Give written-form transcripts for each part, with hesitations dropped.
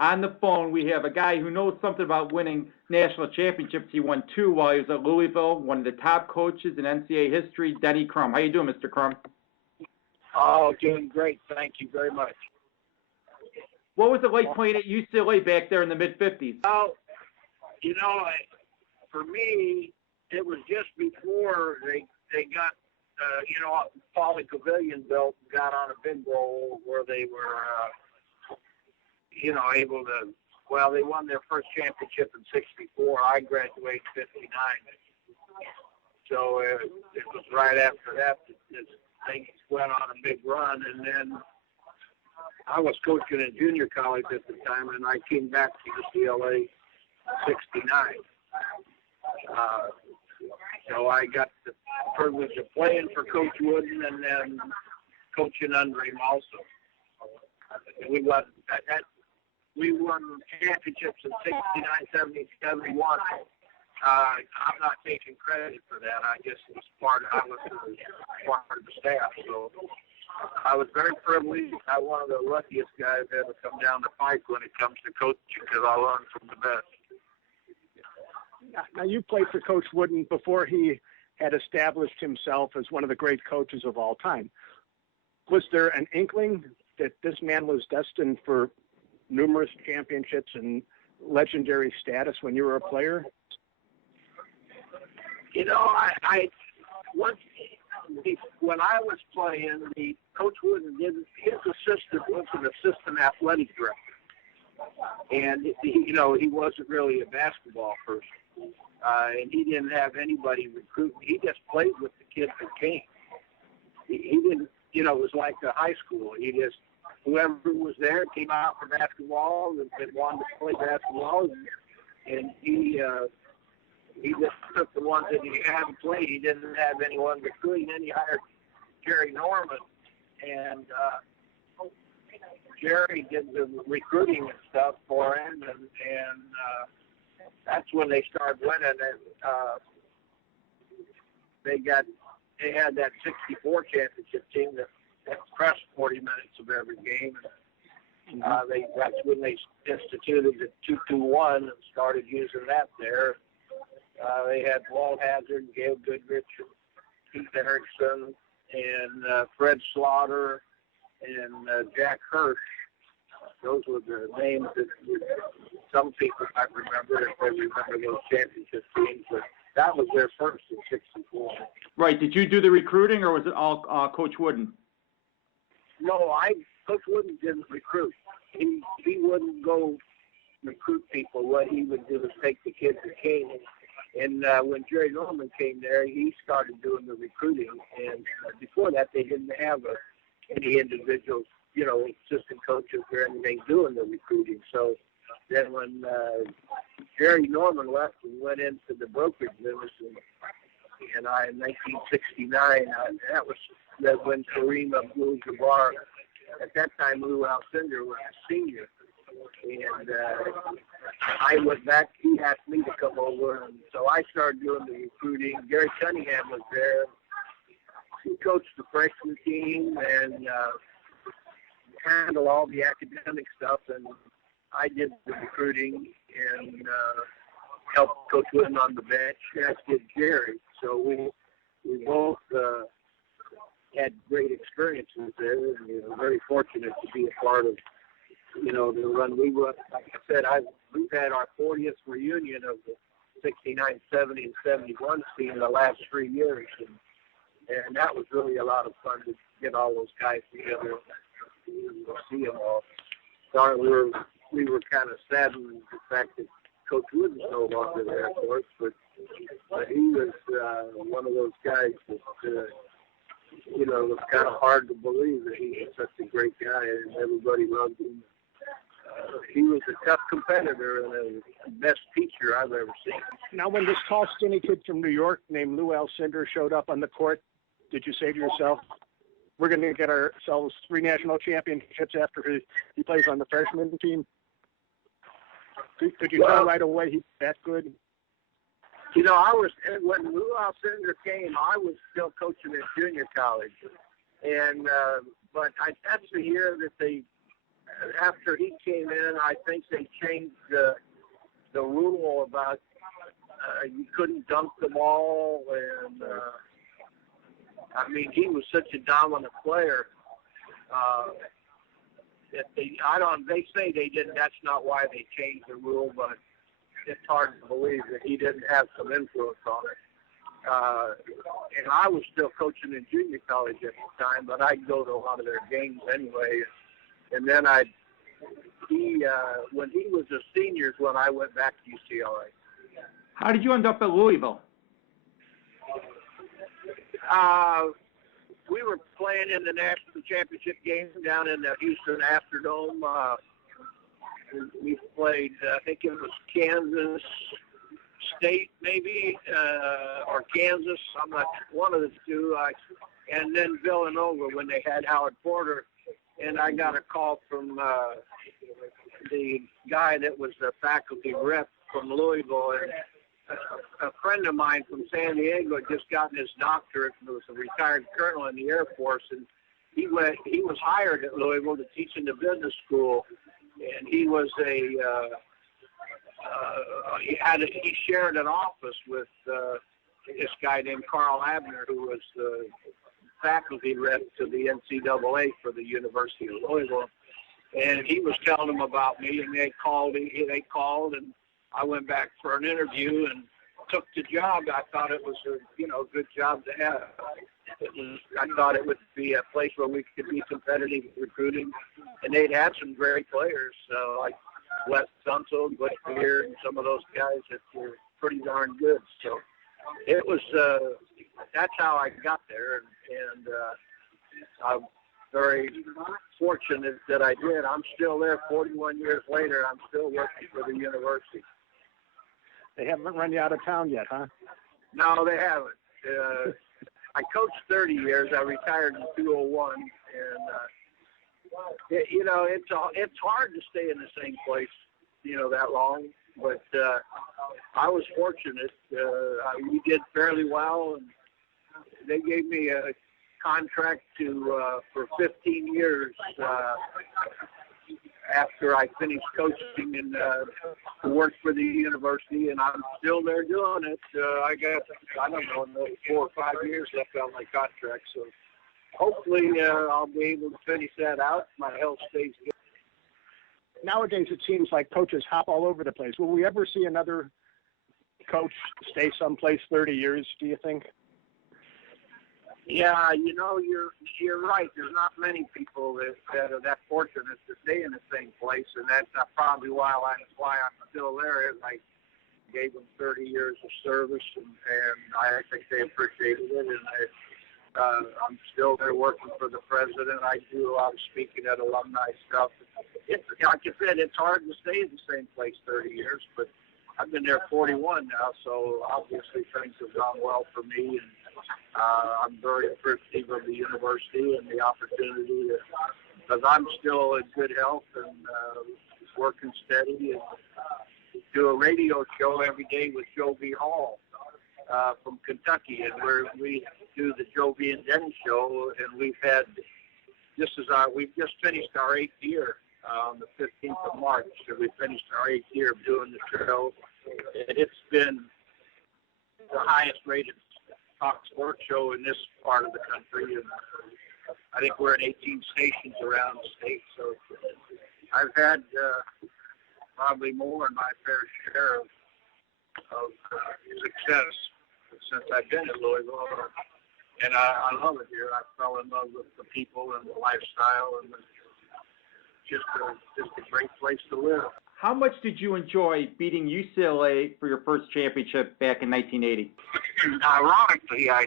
On the phone, we have a guy who knows something about winning national championships. He won 2 while he was at Louisville, one of the top coaches in NCAA history, Denny Crum. How you doing, Mr. Crum? Oh, doing great. Thank you very much. What was it like playing at UCLA back there in the mid-'50s? Well, for me, it was just before they got, Paulie Pavilion built, got on a big roll where they were, able to, they won their first championship in '64. I graduated in '59. So it was right after that things went on a big run. And then I was coaching in junior college at the time, and I came back to UCLA '69. So I got the privilege of playing for Coach Wooden and then coaching under him also. We won championships in '69, '70, '71. I'm not taking credit for that. I just was part of the staff. So I was very privileged. I'm one of the luckiest guys to ever come down the pike when it comes to coaching because I learned from the best. Now, you played for Coach Wooden before he had established himself as one of the great coaches of all time. Was there an inkling that this man was destined for numerous championships and legendary status when you were a player? When I was playing, Coach Wooden his assistant was an assistant athletic director. And, he wasn't really a basketball person. And he didn't have anybody recruiting. He just played with the kids that came. He didn't, it was like a high school. He just, whoever was there came out for basketball and wanted to play basketball. And he just took the ones that he had to play. He didn't have anyone recruiting. Then he hired Jerry Norman. And Jerry did the recruiting and stuff for him. And that's when they started winning. And they had that '64 championship team that pressed 40 minutes of every game. And, that's when they instituted the 2-2-1 and started using that there. They had Walt Hazard, Gail Goodrich, Keith Erickson, and Fred Slaughter, and Jack Hirsch. Those were the names that some people might remember if they remember those championship teams. But that was their first in '64. Right. Did you do the recruiting, or was it all Coach Wooden? No, Coach Wooden didn't recruit. He wouldn't go recruit people. What he would do is take the kids that came. And when Jerry Norman came there, he started doing the recruiting. And before that, they didn't have any individuals, assistant coaches or anything doing the recruiting. So then when Jerry Norman left and went into the brokerage business, in 1969, that was when Kareem Abdul-Jabbar, at that time Lou Alcindor was a senior. And I went back, he asked me to come over, and so I started doing the recruiting. Gary Cunningham was there. He coached the freshman team and handled all the academic stuff, and I did the recruiting and helped Coach Wooden on the bench, as did Jerry. So we both had great experiences there, and we were very fortunate to be a part of the run we were. Like I said, we've had our 40th reunion of the '69, '70, and '71 team in the last 3 years, and that was really a lot of fun to get all those guys together and see them all. So we were kind of saddened the fact that Coach Wooden's no longer there, of course, but he was one of those guys that it was kind of hard to believe that he was such a great guy and everybody loved him. He was a tough competitor and the best teacher I've ever seen. Now, when this tall, skinny kid from New York named Lou Alcindor showed up on the court, did you say to yourself, we're going to get ourselves 3 national championships after he plays on the freshman team? Could you tell right away he's that good? When Lou Alcindor came, I was still coaching at junior college. And, but that's the year that after he came in, I think they changed the rule about you couldn't dunk the ball, and I mean, he was such a dominant player that they say they didn't. That's not why they changed the rule, but it's hard to believe that he didn't have some influence on it. And I was still coaching in junior college at the time, but I'd go to a lot of their games anyway. And then when he was a senior is when I went back to UCLA. How did you end up at Louisville? We were playing in the national championship game down in the Houston Astrodome. We played, I think it was Kansas State, maybe, or Kansas. I'm not one of the two. And then Villanova when they had Howard Porter, and I got a call from the guy that was the faculty rep from Louisville, and a friend of mine from San Diego had just gotten his doctorate and was a retired colonel in the Air Force, and he was hired at Louisville to teach in the business school, and he was he shared an office with this guy named Carl Abner, who was the faculty rep to the NCAA for the University of Louisville, and he was telling them about me, and they called, and I went back for an interview and took the job. I thought it was a good job to have. I thought it would be a place where we could be competitive recruiting, and they'd had some great players like Wes Dunzel, Butch Beard, and some of those guys that were pretty darn good. So it was that's how I got there, and I'm very fortunate that I did. I'm still there 41 years later. I'm still working for the university. They haven't run you out of town yet, huh? No, they haven't. I coached 30 years. I retired in 2001, and it's hard to stay in the same place, that long. But I was fortunate. We did fairly well, and they gave me a contract for 15 years after I finished coaching and worked for the university, and I'm still there doing it. I don't know, 4 or 5 years left on my contract, so hopefully I'll be able to finish that out. My health stays good. Nowadays, it seems like coaches hop all over the place. Will we ever see another coach stay someplace 30 years, do you think? Yeah, you're right. There's not many people that are that fortunate to stay in the same place, and that's probably why I'm still there. I gave them 30 years of service, and I think they appreciated it. And I'm still there working for the president. I do a lot of speaking at alumni stuff. It's, like I said, it's hard to stay in the same place 30 years, but I've been there 41 now, so obviously things have gone well for me, and I'm very appreciative of the university and the opportunity, because I'm still in good health and working steady, and do a radio show every day with Joe B. Hall from Kentucky, and we do the Joe B. and Denny show, and we've just finished our 8th year on the 15th of March, so we finished our 8th year of doing the show, and it's been the highest rated talk sports show in this part of the country, and I think we're in 18 stations around the state, so I've had probably more than my fair share of success since I've been in Louisville, and I love it here. I fell in love with the people and the lifestyle, and it's just a great place to live. How much did you enjoy beating UCLA for your first championship back in 1980? Ironically, I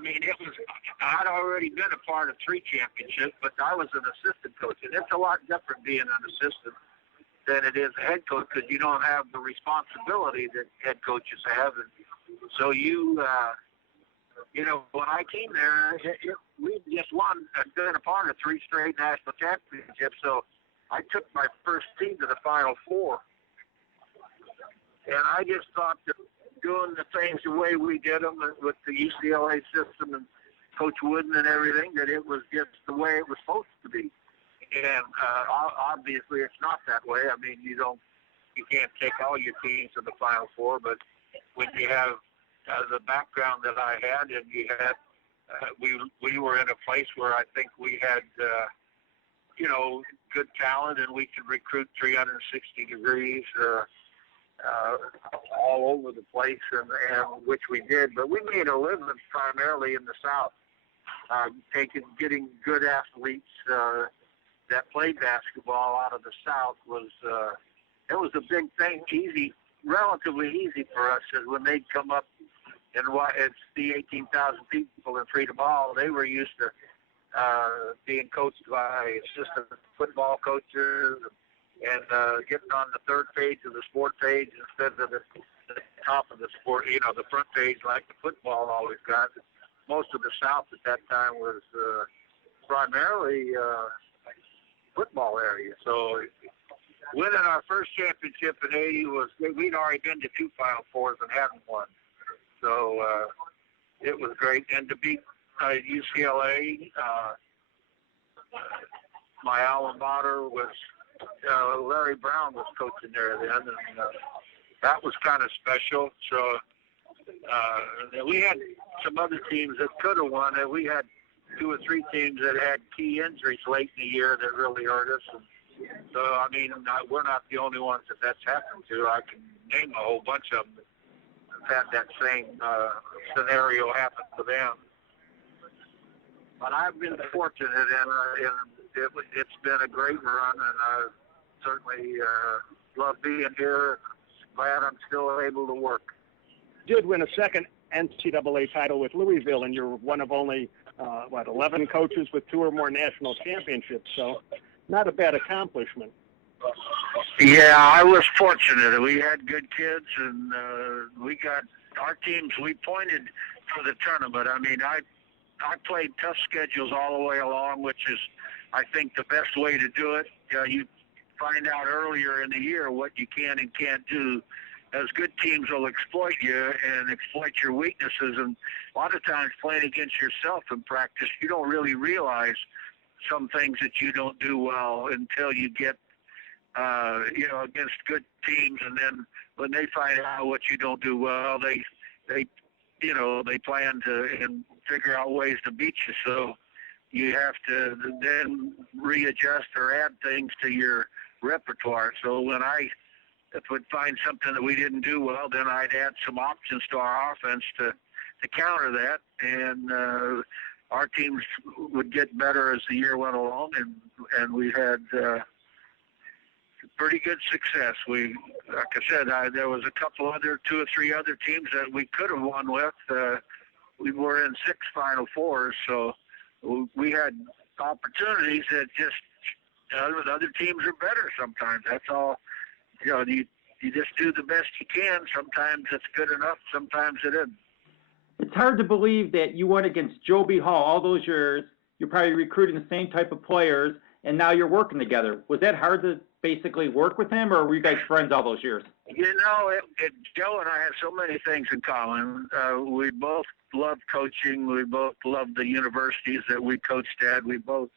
mean, I'd already been a part of 3 championships, but I was an assistant coach, and it's a lot different being an assistant than it is a head coach, because you don't have the responsibility that head coaches have. And so when I came there, we just been a part of 3 straight national championships, so I took my first team to the Final Four. And I just thought that doing the things the way we did them with the UCLA system and Coach Wooden and everything, that it was just the way it was supposed to be. And obviously, it's not that way. I mean, you can't take all your teams to the Final Four, but when you have the background that I had, and you had, we were in a place where I think we had, good talent, and we could recruit 360 degrees all over the place, and which we did. But we made a living primarily in the South, getting good athletes that played basketball out of the South was it was a big thing, relatively easy for us, because when they'd come up and see 18,000 people in Freedom Hall, they were used to being coached by assistant football coaches and getting on the third page of the sport page instead of the top of the sport, the front page like the football always got. Most of the South at that time was primarily football area. So winning our first championship in '80 we'd already been to 2 Final Fours and hadn't won. So it was great. And to beat UCLA, my alma mater was Larry Brown was coaching there then, and that was kind of special. So we had some other teams that could have won it. We had 2 or 3 teams that had key injuries late in the year that really hurt us. And so, I mean, we're not the only ones that's happened to. I can name a whole bunch of them that have had that same scenario happen to them. But I've been fortunate, and it's been a great run, and I certainly love being here. Glad I'm still able to work. You did win a second NCAA title with Louisville, and you're one of only 11 coaches with 2 or more national championships. So, not a bad accomplishment. Yeah, I was fortunate. We had good kids, and we got our teams. We pointed for the tournament. I mean, I played tough schedules all the way along, which is, I think, the best way to do it. You find out earlier in the year what you can and can't do, as good teams will exploit you and exploit your weaknesses. And a lot of times playing against yourself in practice, you don't really realize some things that you don't do well until you get, against good teams. And then when they find out what you don't do well, they plan to and figure out ways to beat you. So you have to then readjust or add things to your repertoire. So when I would find something that we didn't do well, then I'd add some options to our offense to counter that. And our teams would get better as the year went along, and we had pretty good success. Like I said, there was a couple 2 or 3 other teams that we could have won with. We were in 6 Final Fours, so we had opportunities that just other teams are better sometimes. That's all. You just do the best you can. Sometimes it's good enough. Sometimes it isn't. It's hard to believe that you went against Joe B. Hall all those years. You're probably recruiting the same type of players, and now you're working together. Was that hard to basically work with him, or were you guys friends all those years? Joe and I have so many things in common. We both loved coaching. We both loved the universities that we coached at. We both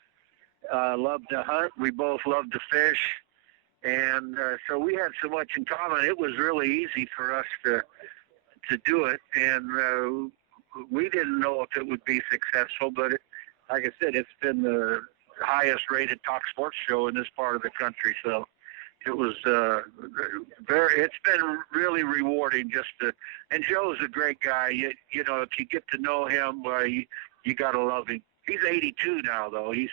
loved to hunt. We both loved to fish. And so we had so much in common. It was really easy for us to do it. And we didn't know if it would be successful, but like I said, it's been the highest rated talk sports show in this part of the country. So it was it's been really rewarding and Joe's a great guy. If you get to know him, you got to love him. He's 82 now, though. He's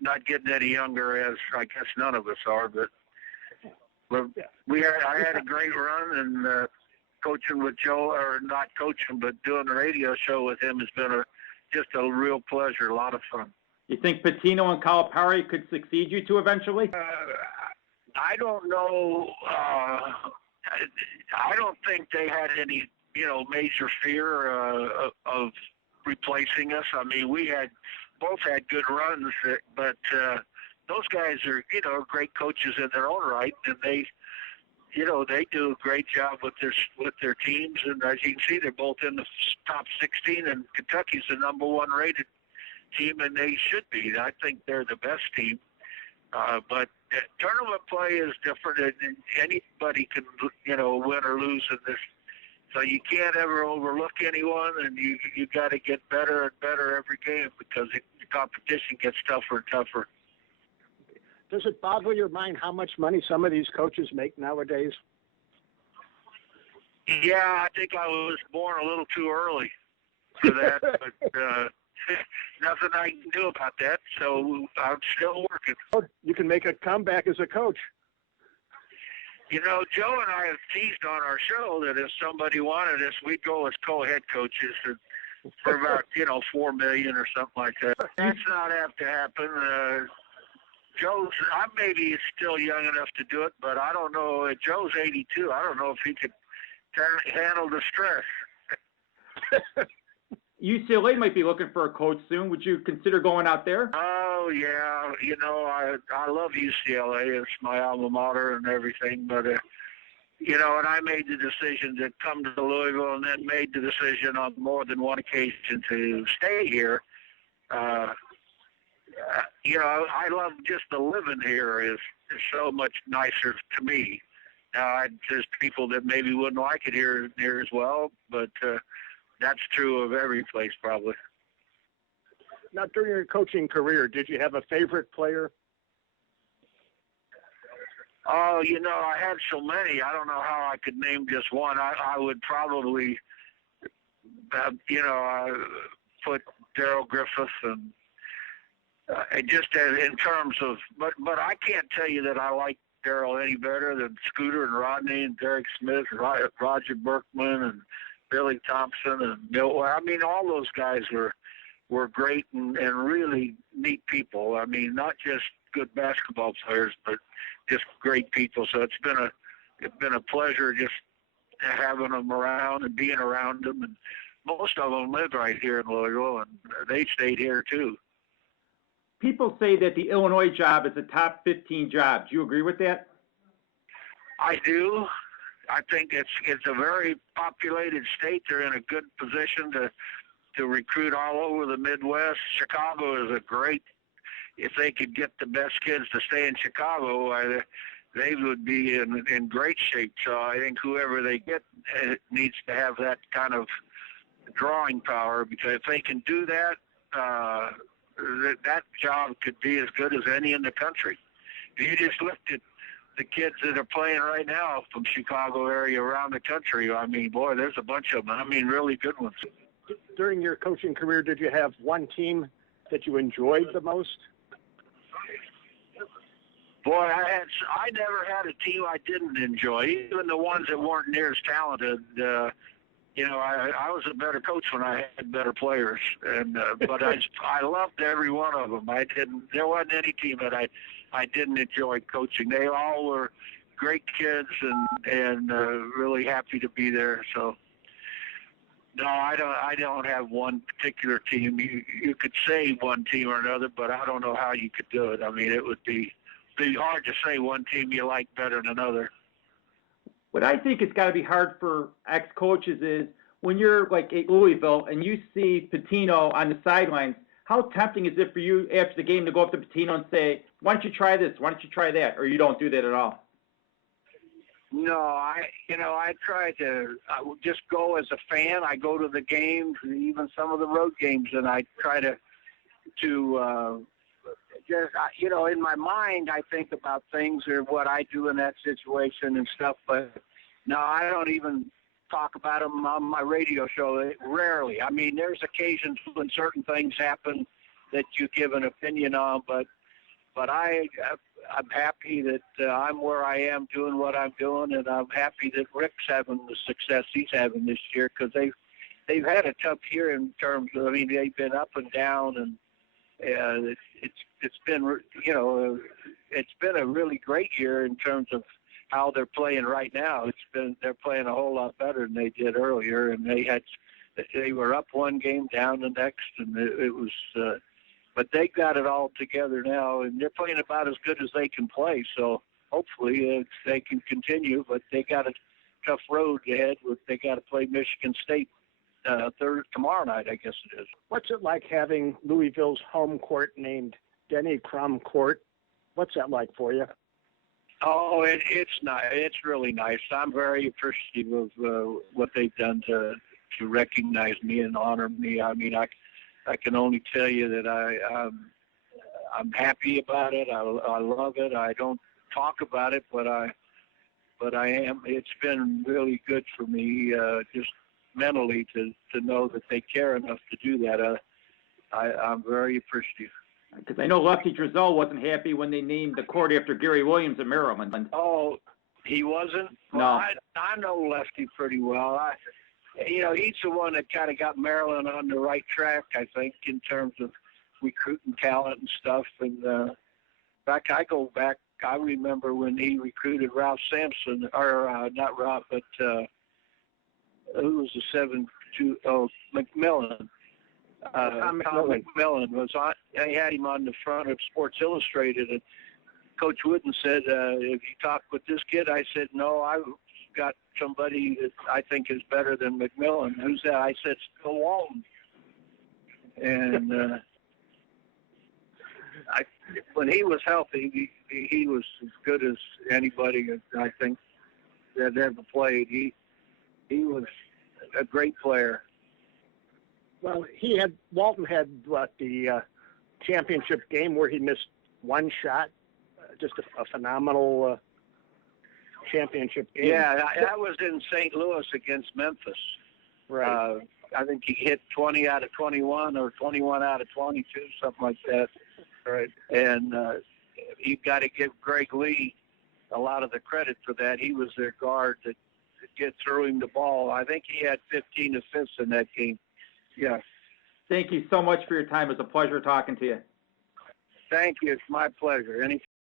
not getting any younger, as I guess none of us are, but I had a great run, and coaching with Joe, or not coaching, but doing the radio show with him has been just a real pleasure, a lot of fun. You think Pitino and Calipari could succeed you two eventually? I don't know. I don't think they had any, major fear of replacing us. I mean, we both had good runs, but those guys are, great coaches in their own right, and they, they do a great job with their teams, and as you can see, they're both in the top 16, and Kentucky's the number one rated team, and they should be. I think they're the best team. But tournament play is different, and anybody can, win or lose in this. So you can't ever overlook anyone, and you got to get better and better every game because the competition gets tougher and tougher. Does it boggle your mind how much money some of these coaches make nowadays? Yeah, I think I was born a little too early for that, but nothing I can do about that, so I'm still working. You can make a comeback as a coach. Joe and I have teased on our show that if somebody wanted us, we'd go as co-head coaches for about, $4 million or something like that. That's not have to happen. I maybe still young enough to do it, but I don't know. Joe's 82. I don't know if he could handle the stress. UCLA might be looking for a coach soon. Would you consider going out there? Oh, yeah. I love UCLA. It's my alma mater and everything. But, and I made the decision to come to Louisville and then made the decision on more than one occasion to stay here. I love just the living here is so much nicer to me. Now, there's people that maybe wouldn't like it here as well, but that's true of every place probably. Now, during your coaching career, did you have a favorite player? Oh, I had so many. I don't know how I could name just one. I would probably, put Darryl Griffith and just in terms of, but I can't tell you that I like Darryl any better than Scooter and Rodney and Derek Smith, Roger Berkman and Billy Thompson and Milt. I mean, all those guys were great and really neat people. I mean, not just good basketball players, but just great people. So it's been a pleasure just having them around and being around them. And most of them live right here in Louisville, and they stayed here too. People say that the Illinois job is a top 15 job. Do you agree with that? I do. I think it's a very populated state. They're in a good position to recruit all over the Midwest. Chicago is a great. If they could get the best kids to stay in Chicago, they would be in great shape. So I think whoever they get needs to have that kind of drawing power, because if they can do that, that job could be as good as any in the country. If you just looked at the kids that are playing right now from Chicago area around the country, I mean, boy, there's a bunch of them. I mean, really good ones. During your coaching career, did you have one team that you enjoyed the most? Boy, I never had a team I didn't enjoy, even the ones that weren't near as talented. I was a better coach when I had better players, and but I loved every one of them. There wasn't any team that I didn't enjoy coaching. They all were great kids and really happy to be there. So no, I don't have one particular team. You could say one team or another, but I don't know how you could do it. I mean, it would be hard to say one team you like better than another. What I think it's got to be hard for ex-coaches is when you're like at Louisville and you see Pitino on the sidelines, how tempting is it for you after the game to go up to Pitino and say, why don't you try this? Why don't you try that? Or you don't do that at all? No, I try to just go as a fan. I go to the games, even some of the road games, and I try to in my mind, I think about things or what I do in that situation and stuff. But no, I don't even talk about them on my radio show. Rarely. I mean, there's occasions when certain things happen that you give an opinion on, but I'm happy that I'm where I am doing what I'm doing, and I'm happy that Rick's having the success he's having this year, because they've had a tough year in terms of, I mean, they've been up and down, and it's been it's been a really great year in terms of how they're playing right now. They're playing a whole lot better than they did earlier, and they were up one game, down the next, and it was. But they got it all together now, and they're playing about as good as they can play. So hopefully they can continue, but they got a tough road ahead. They got to play Michigan State tomorrow night, I guess it is. What's it like having Louisville's home court named Denny Crum Court? What's that like for you? Oh, it's nice. It's really nice. I'm very appreciative of what they've done to recognize me and honor me. I mean, I can only tell you that I'm happy about it. I love it. I don't talk about it, but I am. It's been really good for me, just mentally, to know that they care enough to do that. I'm very appreciative. Because I know Lefty Drizel wasn't happy when they named the court after Gary Williams in Maryland. Oh, he wasn't? No. Well, I know Lefty pretty well. He's the one that kind of got Maryland on the right track, I think, in terms of recruiting talent and stuff. And in fact, I remember when he recruited Ralph Sampson, or not Ralph, but who was the 7-2? Oh, McMillan. Tom McMillan was on. I had him on the front of Sports Illustrated, and Coach Wooden said, "Have you talked with this kid?" I said, "No, I've got somebody that I think is better than McMillan." "Who's that?" I said, "Phil Walton." And when he was healthy, he was as good as anybody, I think, that ever played. He was a great player. Well, Walton had the championship game where he missed one shot, just a phenomenal championship game. Yeah, that was in St. Louis against Memphis. Right. I think he hit 20 out of 21 or 21 out of 22, something like that. Right. And you've got to give Greg Lee a lot of the credit for that. He was their guard that threw him the ball. I think he had 15 assists in that game. Yeah. Thank you so much for your time. It was a pleasure talking to you. Thank you. It's my pleasure.